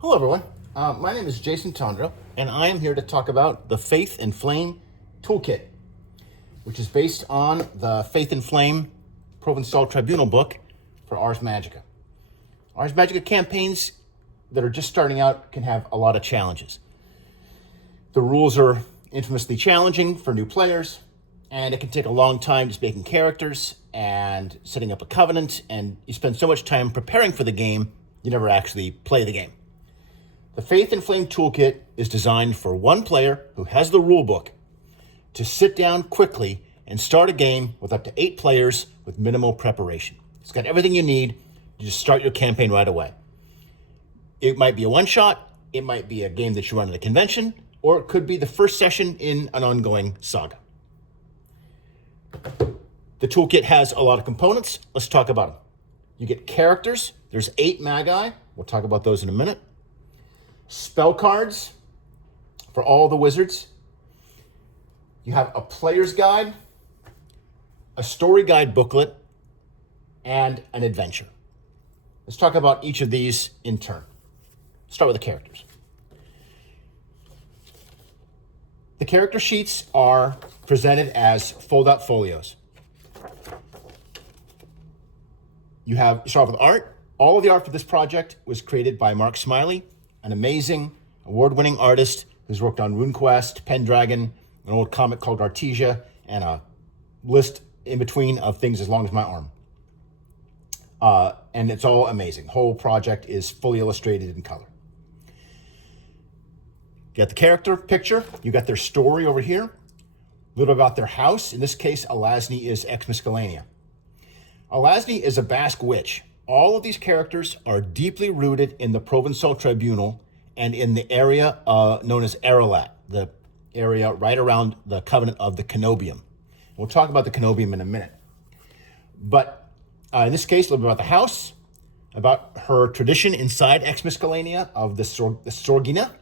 Hello, everyone. My name is Jason Tondro, and I am here to talk about the Faith and Flame Toolkit, which is based on the Faith and Flame Provençal Tribunal book for Ars Magica. Ars Magica campaigns that are just starting out can have a lot of challenges. The rules are infamously challenging for new players, and it can take a long time just making characters and setting up a covenant, and you spend so much time preparing for the game, you never actually play the game. The Faith and Flame Toolkit is designed for one player who has the rulebook to sit down quickly and start a game with up to 8 players with minimal preparation. It's got everything you need to just start your campaign right away. It might be a one-shot, it might be a game that you run at a convention, or it could be the first session in an ongoing saga. The toolkit has a lot of components. Let's talk about them. You get characters. There's 8 magi. We'll talk about those in a minute. Spell cards for all the wizards. You have a player's guide, a story guide booklet, and an adventure. Let's talk about each of these in turn. Start with the characters. The character sheets are presented as fold-out folios. You start off with art. All of the art for this project was created by Mark Smiley, an amazing, award-winning artist who's worked on RuneQuest, Pendragon, an old comic called Artesia, and a list in between of things as long as my arm. And it's all amazing. The whole project is fully illustrated in color. You got the character picture. You got their story over here. A little about their house. In this case, Alasni is ex Miscellanea. Alasni is a Basque witch. All of these characters are deeply rooted in the Provençal Tribunal and in the area known as Aralat, the area right around the Covenant of the Canobium. We'll talk about the Canobium in a minute. But in this case, a little bit about the house, about her tradition inside ex Miscellanea of the Sorgina.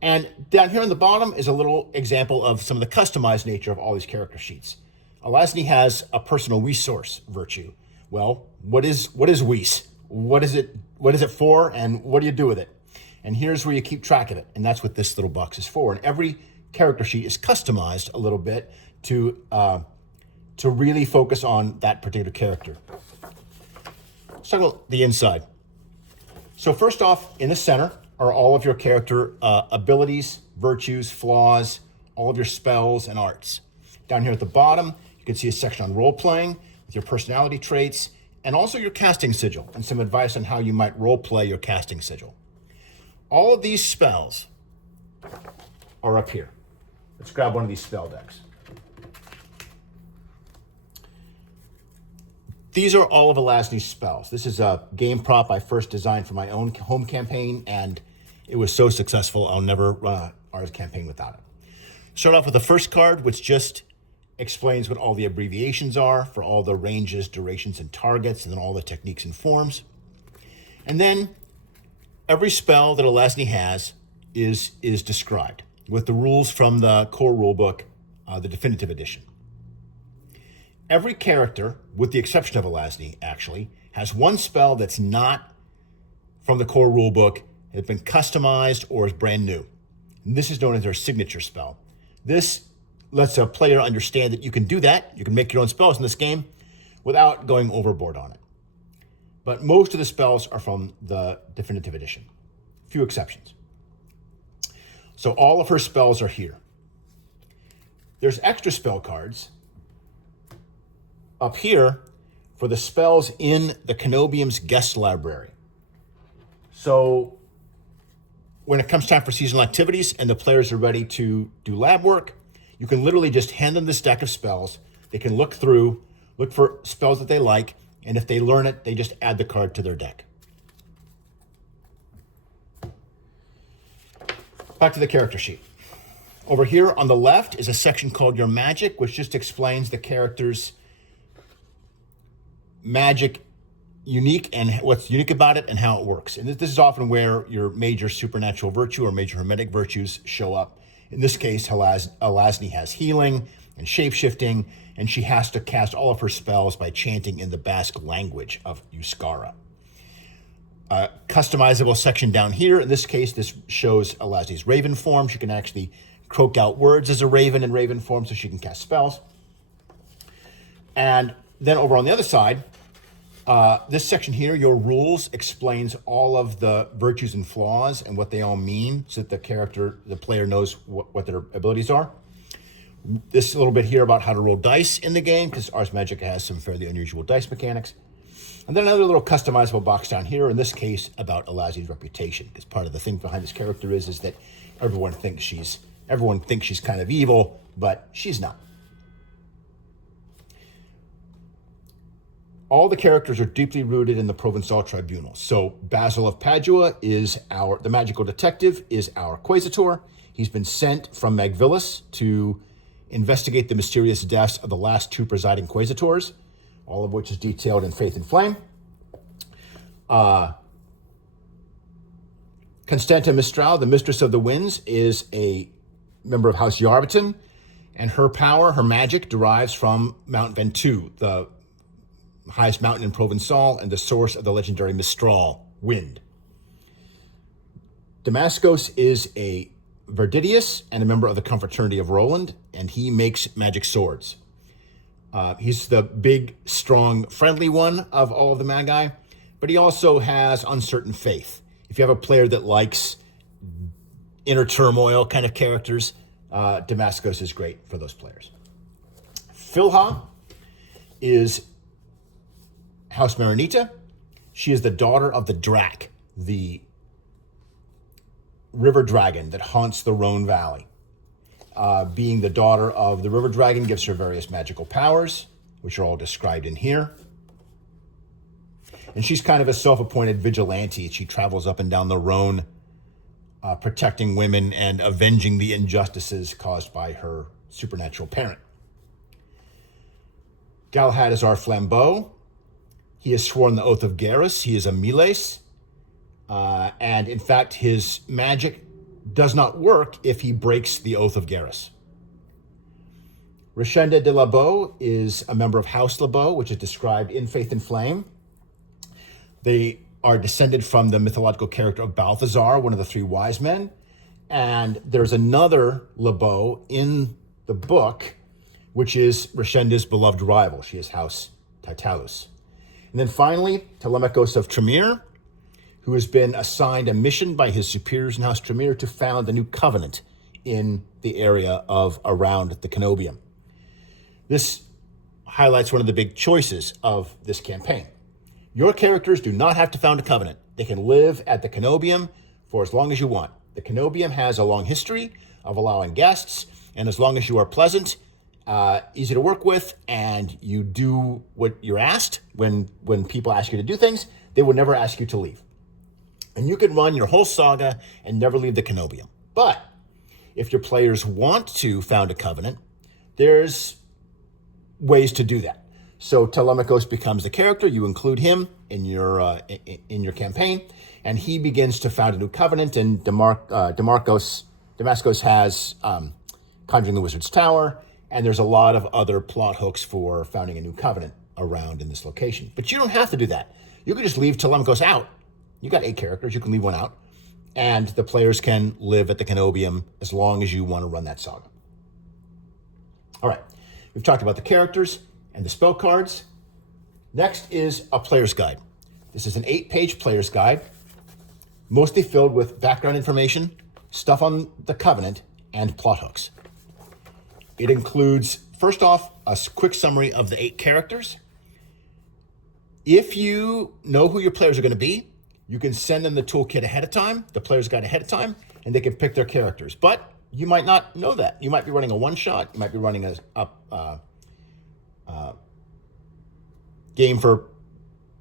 And down here on the bottom is a little example of some of the customized nature of all these character sheets. Alasni has a personal resource virtue. Well, what is Weiss? What is it for, and what do you do with it? And here's where you keep track of it, and that's what this little box is for. And every character sheet is customized a little bit to really focus on that particular character. Let's talk about the inside. So first off, in the center are all of your character abilities, virtues, flaws, all of your spells and arts. Down here at the bottom, you can see a section on role-playing, your personality traits, and also your casting sigil, and some advice on how you might role play your casting sigil. All of these spells are up here. Let's grab one of these spell decks. These are all of Alasni's spells. This is a game prop I first designed for my own home campaign, and it was so successful I'll never run an Ars campaign without it. Start off with the first card, which just explains what all the abbreviations are for all the ranges, durations, and targets, and then all the techniques and forms. And then every spell that Alasni has is described with the rules from the core rulebook, the definitive edition. Every character, with the exception of Alasni, actually, has one spell that's not from the core rulebook, has been customized, or is brand new. And this is known as their signature spell. This lets a player understand that you can do that. You can make your own spells in this game without going overboard on it. But most of the spells are from the definitive edition. Few exceptions. So all of her spells are here. There's extra spell cards up here for the spells in the Canobium's guest library. So when it comes time for seasonal activities and the players are ready to do lab work, you can literally just hand them this deck of spells. They can look through, look for spells that they like, and if they learn it, they just add the card to their deck. Back to the character sheet. Over here on the left is a section called Your Magic, which just explains the character's magic unique and what's unique about it and how it works. And this is often where your major supernatural virtue or major hermetic virtues show up. In this case, Alasni has healing and shape-shifting, and she has to cast all of her spells by chanting in the Basque language of Euskara. customizable section down here. In this case, this shows Alasni's raven form. She can actually croak out words as a raven in raven form, so she can cast spells. And then over on the other side, this section here, your rules, explains all of the virtues and flaws and what they all mean, so that the player knows what their abilities are. This little bit here about how to roll dice in the game, because Ars Magica has some fairly unusual dice mechanics. And then another little customizable box down here, in this case about Alasni's reputation, because part of the thing behind this character is that everyone thinks she's kind of evil, but she's not. All the characters are deeply rooted in the Provençal tribunal. So Basil of Padua is the magical detective, is our Quasitor. He's been sent from Magvillis to investigate the mysterious deaths of the last 2 presiding Quasitors, all of which is detailed in Faith and Flame. Constanta Mistral, the Mistress of the Winds, is a member of House Yarberton, and her magic, derives from Mount Ventoux, the highest mountain in Provençal and the source of the legendary Mistral wind. Damascus is a Verdidius and a member of the Confraternity of Roland, and he makes magic swords. He's the big, strong, friendly one of all of the Magi, but he also has uncertain faith. If you have a player that likes inner turmoil kind of characters, Damascus is great for those players. Filha is House Marinita. She is the daughter of the Drac, the river dragon that haunts the Rhone Valley. Being the daughter of the river dragon gives her various magical powers, which are all described in here. And she's kind of a self-appointed vigilante. She travels up and down the Rhone, protecting women and avenging the injustices caused by her supernatural parent. Galahad is our Flambeau. He has sworn the Oath of Garrus. He is a Miles. And in fact, his magic does not work if he breaks the Oath of Garrus. Rashenda de Labeau is a member of House Labeau, which is described in Faith and Flame. They are descended from the mythological character of Balthazar, one of the 3 wise men. And there's another Labeau in the book, which is Rashenda's beloved rival. She is House Titalus. And then finally, Telemachus of Tremere, who has been assigned a mission by his superiors in House Tremere to found a new covenant in the area of around the Canobium. This highlights one of the big choices of this campaign. Your characters do not have to found a covenant. They can live at the Canobium for as long as you want. The Canobium has a long history of allowing guests, and as long as you are pleasant, easy to work with, and you do what you're asked when people ask you to do things, they will never ask you to leave. And you can run your whole saga and never leave the Canobium. But if your players want to found a covenant, there's ways to do that. So Telemachus becomes the character. You include him in your campaign, and he begins to found a new covenant. And Damascus has Conjuring the Wizard's Tower, and there's a lot of other plot hooks for founding a new covenant around in this location. But you don't have to do that. You can just leave Telemachus out. You got 8 characters. You can leave one out, and the players can live at the Canobium as long as you want to run that saga. All right, we've talked about the characters and the spell cards. Next is a player's guide. This is an 8-page player's guide, mostly filled with background information, stuff on the Covenant, and plot hooks. It includes, first off, a quick summary of the 8 characters. If you know who your players are going to be, you can send them the toolkit ahead of time, the player's guide ahead of time, and they can pick their characters. But you might not know that. You might be running a one-shot. You might be running a game for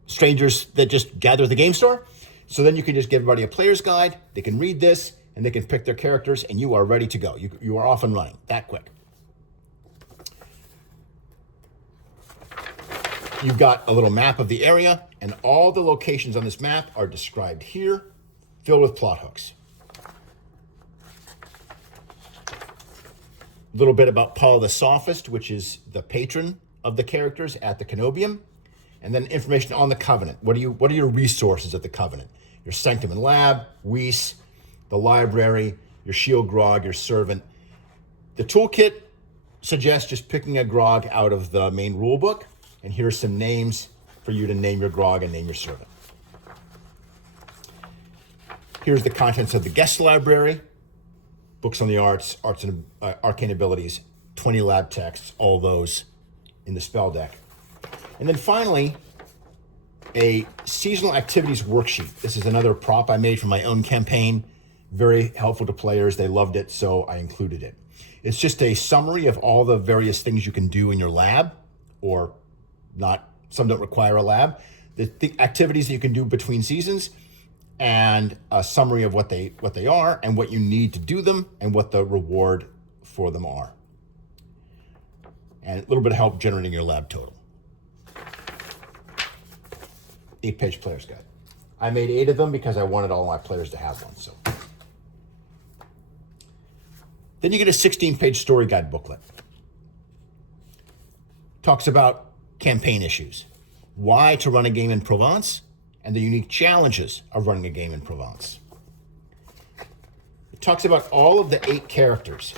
strangers that just gather at the game store. So then you can just give everybody a player's guide. They can read this, and they can pick their characters, and you are ready to go. You are off and running that quick. You've got a little map of the area, and all the locations on this map are described here, filled with plot hooks. A little bit about Paul the Sophist, which is the patron of the characters at the Canobium, and then information on the Covenant. What are your resources at the Covenant? your Sanctum and Lab, Weiss, the library, your Shield Grog, your Servant. The toolkit suggests just picking a grog out of the main rule book, and here's some names for you to name your grog and name your servant. Here's the contents of the guest library, books on the arts and arcane abilities, 20 lab texts, all those in the spell deck. And then finally, a seasonal activities worksheet. This is another prop I made for my own campaign. Very helpful to players. They loved it, so I included it. It's just a summary of all the various things you can do in your lab, or not. Some don't require a lab. The activities that you can do between seasons, and a summary of what they are and what you need to do them and what the reward for them are. And a little bit of help generating your lab total. 8-page player's guide. I made 8 of them because I wanted all my players to have one. So then you get a 16-page story guide booklet. Talks about campaign issues, why to run a game in Provence, and the unique challenges of running a game in Provence. It talks about all of the 8 characters,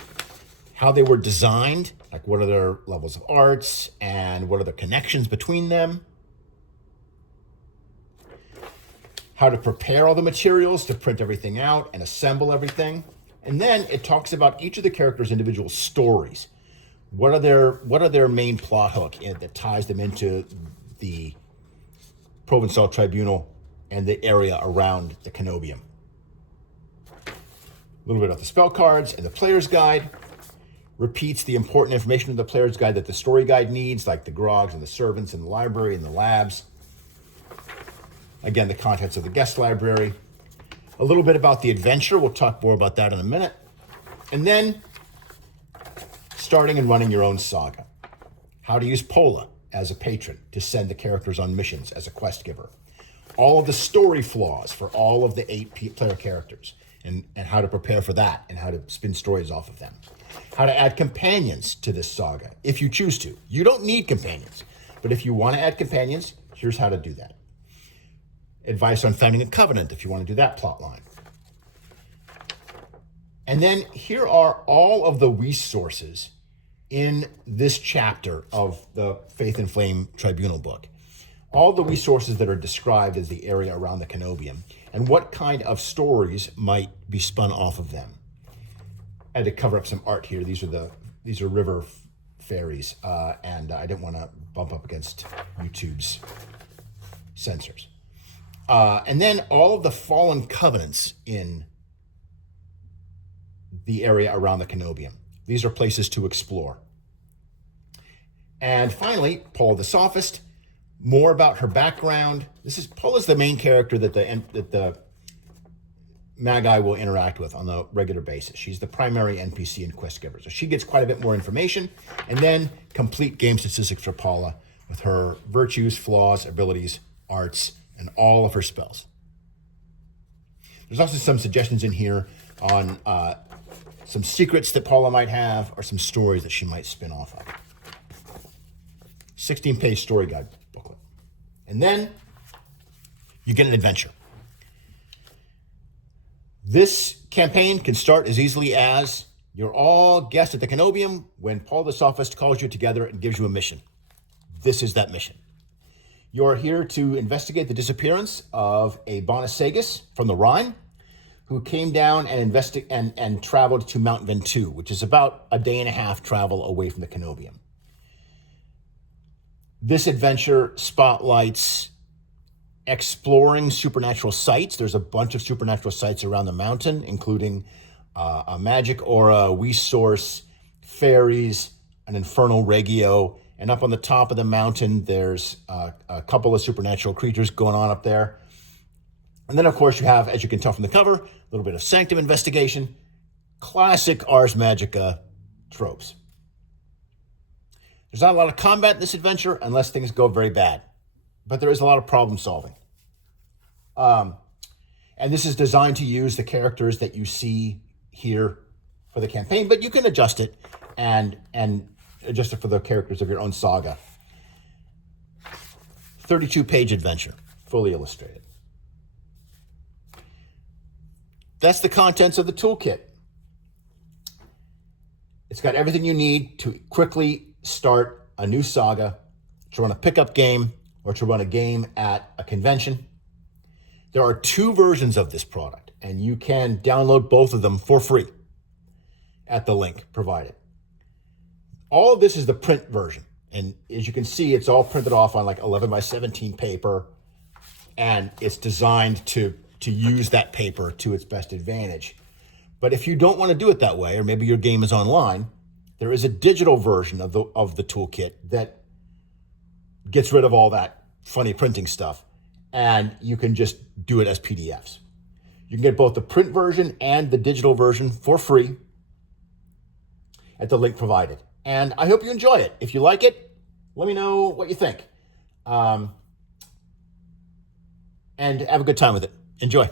how they were designed, like what are their levels of arts, and what are the connections between them, how to prepare all the materials to print everything out and assemble everything. And then it talks about each of the characters' individual stories. What are their main plot hook that ties them into the Provençal Tribunal and the area around the Canobium. A little bit of the spell cards and the player's guide. Repeats the important information in the player's guide that the story guide needs, like the grogs and the servants and the library and the labs. Again, the contents of the guest library. A little bit about the adventure. We'll talk more about that in a minute. And then starting and running your own saga. How to use Pola as a patron to send the characters on missions as a quest giver. All of the story flaws for all of the 8 player characters, and how to prepare for that and how to spin stories off of them. How to add companions to this saga if you choose to. You don't need companions, but if you want to add companions, here's how to do that. Advice on founding a covenant if you want to do that plot line. And then here are all of the resources in this chapter of the Faith and Flame Tribunal book. All the resources that are described as the area around the Canobium and what kind of stories might be spun off of them. I had to cover up some art here. These are river fairies, and I didn't want to bump up against YouTube's censors. And then all of the fallen covenants in the area around the Canobium. These are places to explore. And finally, Paula the Sophist, more about her background. Paula's the main character that the Magi will interact with on a regular basis. She's the primary NPC and quest giver. So she gets quite a bit more information. And then complete game statistics for Paula with her virtues, flaws, abilities, arts, and all of her spells. There's also some suggestions in here on some secrets that Paula might have or some stories that she might spin off of. 16-page story guide booklet. And then you get an adventure. This campaign can start as easily as you're all guests at the Canobium when Paul the Sophist calls you together and gives you a mission. This is that mission. You're here to investigate the disappearance of a Bonasagus from the Rhine who came down and traveled to Mount Ventoux, which is about a day and a half travel away from the Canobium. This adventure spotlights exploring supernatural sites. There's a bunch of supernatural sites around the mountain, including a magic aura, a Weiss source, fairies, an infernal regio, and up on the top of the mountain, there's a couple of supernatural creatures going on up there. And then, of course, you have, as you can tell from the cover, a little bit of Sanctum investigation, classic Ars Magica tropes. There's not a lot of combat in this adventure unless things go very bad, but there is a lot of problem solving. And this is designed to use the characters that you see here for the campaign, but you can adjust it and adjust it for the characters of your own saga. 32-page adventure, fully illustrated. that's the contents of the toolkit. It's got everything you need to quickly start a new saga, to run a pickup game, or to run a game at a convention. There are 2 versions of this product, and you can download both of them for free at the link provided. All of this is the print version. And as you can see, it's all printed off on like 11 by 17 paper, and it's designed to use that paper to its best advantage. But if you don't want to do it that way, or maybe your game is online, there is a digital version of the toolkit that gets rid of all that funny printing stuff, and you can just do it as PDFs. You can get both the print version and the digital version for free at the link provided. And I hope you enjoy it. If you like it, let me know what you think. And have a good time with it. Enjoy.